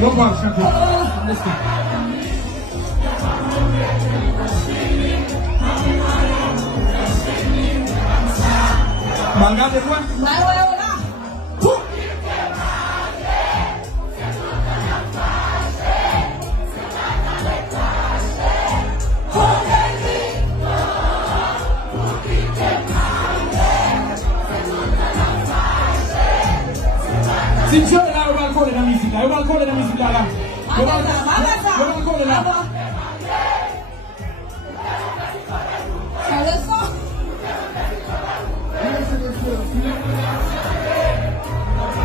No more champion. Listen. Manga de quoi? Si yo le hago balcón en la música, yo balcón en la música là. Yo balcón là.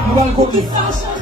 Yo balcón.